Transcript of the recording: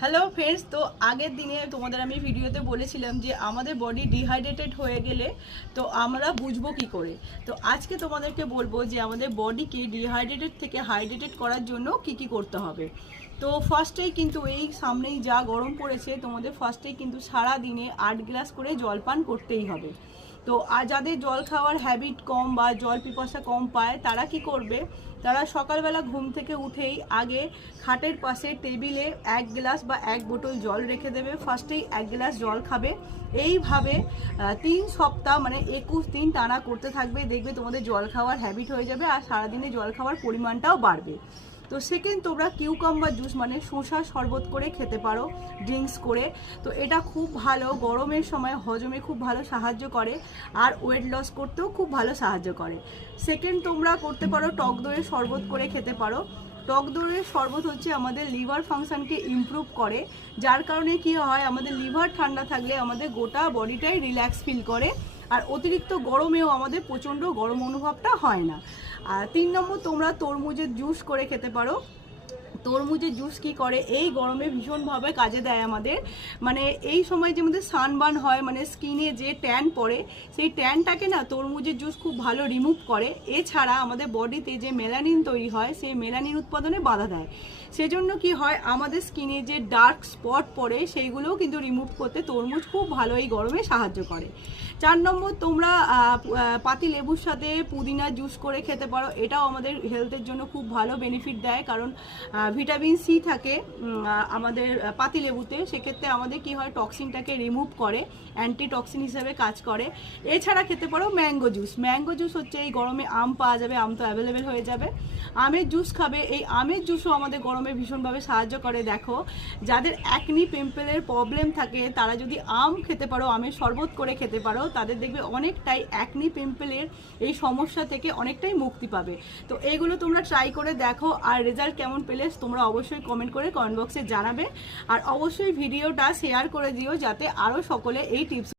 Hello friends তো আগের দিনে তোমাদের আমি ভিডিওতে বলেছিলাম যে আমাদের বডি ডিহাইড্রেটেড হয়ে গেলে তো আমরা বুঝব কি করে? তো আজকে তোমাদেরকে বলব যে আমাদের বডিকে ডিহাইড্রেটেড থেকে হাইড্রেটেড করার জন্য কি কি করতে হবে। তো ফার্স্টেই কিন্তু এই সামনেই যা গরম পড়েছে, তোমাদের ফার্স্টেই কিন্তু সারা দিনে আট গ্লাস করে জল পান করতেই হবে। তো আর যাদের জল খাওয়ার হ্যাবিট কম বা জল পিপাসা কম পায়, তারা কি করবে? তারা সকালবেলা ঘুম থেকে উঠেই আগে খাটের পাশে টেবিলে এক গ্লাস বা এক বোতল জল রেখে দেবে। ফার্স্টেই এক গ্লাস জল খাবে। এইভাবে তিন সপ্তাহ মানে একুশ দিন টানা করতে থাকবে। দেখবে তোমাদের জল খাওয়ার হ্যাবিট হয়ে যাবে আর সারাদিনে জল খাওয়ার পরিমাণটাও বাড়বে। তো সেকেন্ড তোমরা কিউকাম্বার জুস মানে শসা শরবত করে খেতে পারো ড্রিঙ্কস করে। তো এটা খুব ভালো, গরমের সময় হজমে খুব ভালো সাহায্য করে আর ওয়েট লস করতেও খুব ভালো সাহায্য করে। সেকেন্ড তোমরা করতে পারো, টক দইয়ের শরবত করে খেতে পারো। টক দইয়ের শরবত হচ্ছে আমাদের লিভার ফাংশনকে ইমপ্রুভ করে, যার কারণে কি হয়, আমাদের লিভার ঠান্ডা থাকলে আমাদের গোটা বডিটাই রিল্যাক্স ফিল করে। আর অতিরিক্ত গরমেও আমাদের প্রচণ্ড গরম অনুভবটা হয় না। আর তিন নম্বর তোমরা তরমুজের জুস করে খেতে পারো। তরমুজের জুস কি করে? এই গরমে ভীষণভাবে কাজে দেয় আমাদের। মানে এই সময় যে আমাদের সানবার্ন হয় মানে স্কিনে যে ট্যান পড়ে, সেই ট্যানটাকে না তরমুজের জুস খুব ভালো রিমুভ করে। এছাড়া আমাদের বডিতে যে মেলানিন তৈরি হয়, সেই মেলানিন উৎপাদনে বাধা দেয়। সেজন্য কি হয়, আমাদের স্কিনে যে ডার্ক স্পট পড়ে, সেইগুলোও কিন্তু রিমুভ করতে তরমুজ খুব ভালো এই গরমে সাহায্য করে। চার নম্বর, তোমরা পাতি লেবুর সাথে পুদিনা জুস করে খেতে পারো। এটাও আমাদের হেলথের জন্য খুব ভালো বেনিফিট দেয়। কারণ ভিটামিন সি থাকে আমাদের পাতি লেবুতে সেক্ষেত্রে আমাদের কি হয়, টক্সিনটাকে রিমুভ করে অ্যান্টি টক্সিন হিসেবে কাজ করে। এছাড়া খেতে পারো ম্যাঙ্গো জুস ম্যাঙ্গো জুস হচ্ছে এই গরমে আম পাওয়া যাবে, আম তো অ্যাভেলেবেল হয়ে যাবে। আমের জুস খাবে, এই আমের জুসও আমাদের গরমে ভীষণভাবে সাহায্য করে, দেখো। যাদের একনি পিম্পলের প্রবলেম থাকে, তারা যদি আম খেতে পারো, আমের শরবত করে খেতে পারো, তাদের দেখবে অনেকটাই একনি পিম্পলের এই সমস্যা থেকে অনেকটাই মুক্তি পাবে। তো এইগুলো তোমরা ট্রাই করে দেখো, আর রেজাল্ট কেমন পেলে তোমরা অবশ্যই কমেন্ট করে কমেন্ট বক্সে জানাবে। আর অবশ্যই ভিডিওটা শেয়ার করে দিও যাতে আরও সকলে এই টিপস